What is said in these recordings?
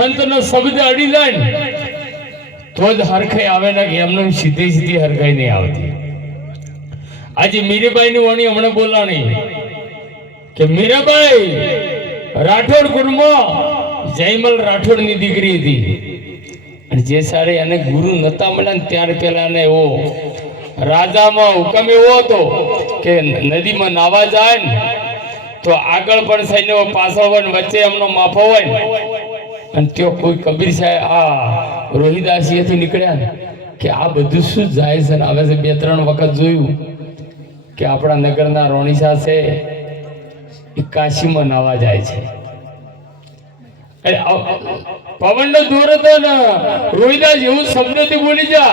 સંતનો શબ્દ અડી જાય ને તો જ હરખાઈ આવે ને, કે એમને સીધી સીધી હરખાઈ નહીં આવતી. આજે મીરાબાઈ ની વાણી હમણાં બોલાણી કે મીરાબાઈ રાઠોડ કુળમાં જયમલ રાઠોડ ની દીકરી હતી, અને જે સારે એને ગુરુ નતા મળ્યા ને ત્યાર પેલા ને એવો રાજામાં હુકમ એવો હતો કે નદીમાં નાવા જાય ને તો આગળ પણ થઈને પાછળ હોય ને વચ્ચે એમનો માફો હોય ને, અને ત્યાં કોઈ કબીર સાહેબ આ રોહિદાસીએથી નીકળ્યા ને કે આ બધું શું જાય છે ને આવે છે. 2-3 વખત જોયું કે આપણા નગરના રોણીસા છે એ કાશીમાં નાવા જાય છે. પવનનો દૂર હતો ને રોહિદાસ એવું શબ્દથી બોલી જા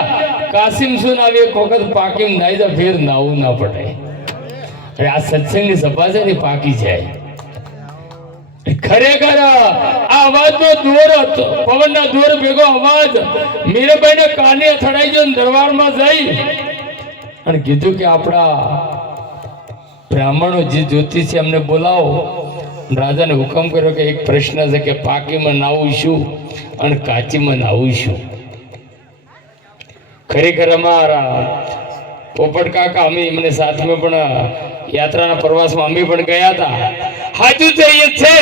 કાશીમ શું આવે એક વખત પાકીમ નાઈ જા ફેર નાવું ના પડે. આ સત્સંગની સભા છે ને પાકી જાય. ખરેખર આ અવાજનો દોર હતો, પવનના દોર ભેગો અવાજ મીરાબાઈને કાને અથડાઈ ગયો. દરબારમાં જઈ અને કીધું કે આપણા બ્રાહ્મણો જે જ્યોતિષ છે એમને બોલાવો. રાજાને હુકમ કર્યો કે એક પ્રશ્ન છે કે પાકીમાં નાવું શું અને કાચીમાં નાવું શું. ખરેખર અમારા પોપટ કાકા અમે એમને સાથમાં પણ યાત્રાના પ્રવાસમાં અમે પણ ગયા હતા. હાજુ છે એ છે,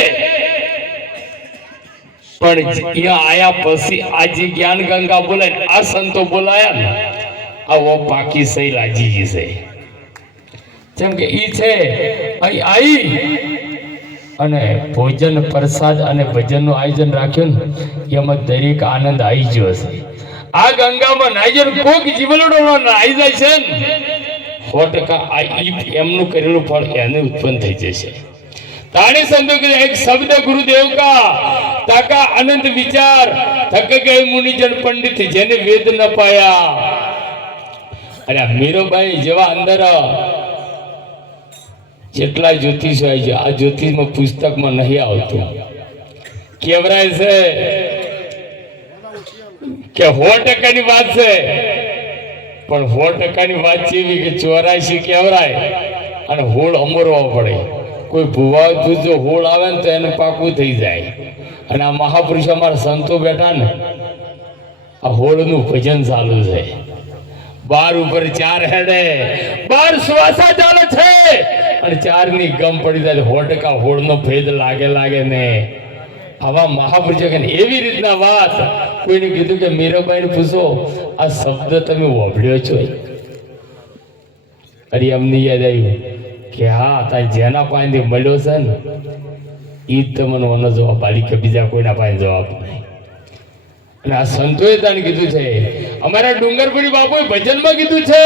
પણ અહીંયા આયા પછી આજે જ્ઞાન ગંગા બોલાય આ સંતો બોલાયા ને આવો પાકી સહી લાજી છે. જેમ કે ઈ છે અહીં આવી અને ભોજન પ્રસાદ અને ભજનનું આયોજન રાખ્યું ને એમાં દરેક આનંદ આવી ગયો છે. આ ગંગામાં નાઈ જાય કોક જીવલડો નાઈ જાય છે ને 100% એમનું કરેલું ફળ એને ઉત્પન્ન થઈ જશે. ताणी संतो के एक शब्द गुरुदेव का ताका अनंत विचार थक गए मुनिजन पंडित जेने वेद न पाया. अरे मीराबाई जेवा अंदर જેટલા જ્યોતિષ હોય છે આ જ્યોતિષમાં પુસ્તકમાં નહીં આવતું. કેવરાય છે કે 100% ની વાત છે, પણ 100% ની વાત છે એવી કે 84 કેવરાય અને હોળ અમરવો પડે. કોઈ ભુવા જો હોળ આવે ને તો એને પાકું થઈ જાય. અને આ મહાપુરુષ અમારા સંતો બેઠા ને આ હોળનું ભજન ચાલુ છે. 12 ઉપર 4 હેડે 12 શ્વાસા ચાલે છે અને 4 ની ગમ પડી જાય. 100% હોળનો ભેદ લાગે ને આવા મહાપુરુષો કે એવી રીતના વાત કોઈને કીધું કે મીરાબાઈને પૂછો આ શબ્દ તમે વાપર્યો છો? અરે અમને યાદ આવ્યું કે હા તારે જેના પાસે મળ્યો છે ને એ જ તમને ઓનો જવાબ આલી, કે બીજા કોઈના પાસે જવાબ નહીં. અને આ સંતોએ તાને કીધું છે, અમારા ડુંગરપુરી બાપુએ ભજનમાં કીધું છે,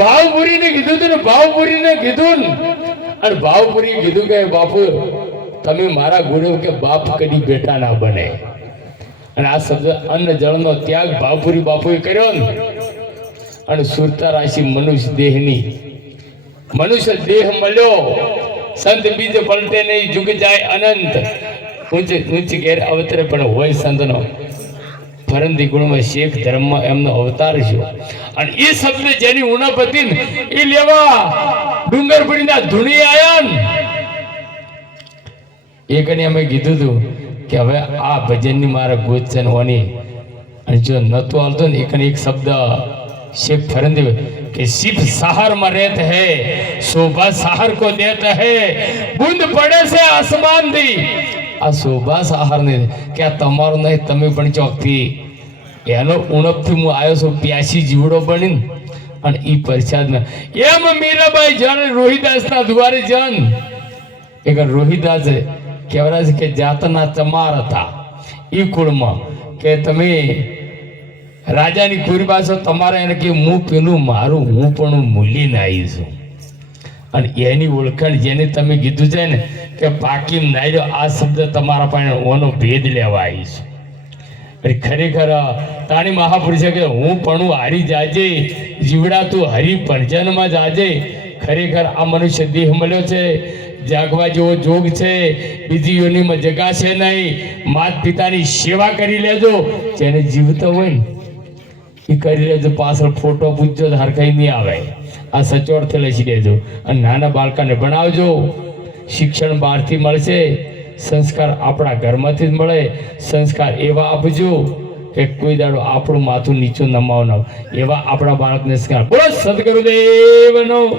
ભાવપુરીને કીધું હતું ને ભાવપુરીને કીધું ને અને ભાવપુરીએ કીધું કે બાપુ તમે મારા ગુરુ કે બાપ કદી બેટા ના બને. અને આ શબ્દ અન્ન જળનો ત્યાગ ભાવપુરી બાપુએ કર્યો ને અને સુરતા રાશિ મનુષ્ય દેહની મનુષ્ય દેહ મળ્યો. સંત બીજ પલટે નહીં જુગ જાય અનંત ઊંચ ઘેર અવતરે પણ હોય સંતનો ફરંદી ગુણમાં શેખ ધર્મમાં એમનો અવતાર છે. અને એ શબ્દ જેની ઉણપ હતી ને એ લેવા ડુંગરપુરીના ધૂણી આયા ને એકને અમે કીધું હતું કે હવે આ ભજનની મારા ગોત છે ને હોની. અને જો નતો હાલતો ને એકને એક શબ્દ શેખ ફરંદી કે शिव सहार में रहते हैं शोभा सहार को देता है बूंद पड़े से आसमान दी. आ शोभा सहार ने क्या तमारो नहीं तमे पण चौकती एनो उणप थी मु आयो सो प्यासी जीवड़ो बनीन અને ઈ પ્રસાદમાં એમ મીરાબાઈ જાણે રોહિદાસના દ્વારે જન એક રોહિદાસ કેવરાજ કે જાતના ચમાર હતા ઈ કુળમાં કે તમે રાજાની કુરબાસો તમારે એને કે હું પેલું મારું હું પણ મૂલીને આવી છું. અને એની ઓળખાણ જેને તમે કીધું છે ને કે પાકીમ નાયરો આ શબ્દ તમારા પાસે ઓનો ભેદ લેવા આવી છું. ખરેખર તાણી મહાપુરુષે કે હું પણ હારી જાજે જીવડા તું હરી ભજનમાં જાજે. ખરેખર આ મનુષ્ય દેહ મળ્યો છે, જાગવા જેવો જોગ છે, બીજી યોનિમાં જગાશે નહીં. માત પિતાની સેવા કરી લેજો, જેને જીવતો હોય ને એ કરી લેજો. પાછળ ફોટો પૂછજો હરખાઈ નહીં આવે. આ સચોટથી લસી દેજો અને નાના બાળકાને ભણાવજો. શિક્ષણ બહારથી મળશે સંસ્કાર આપણા ઘરમાંથી જ મળે. સંસ્કાર એવા આપજો કે કોઈ દાડો આપણું માથું નીચું નમાવનાર એવા આપણા બાળકને સંસ્કાર. બોલો સદગુરુદેવનો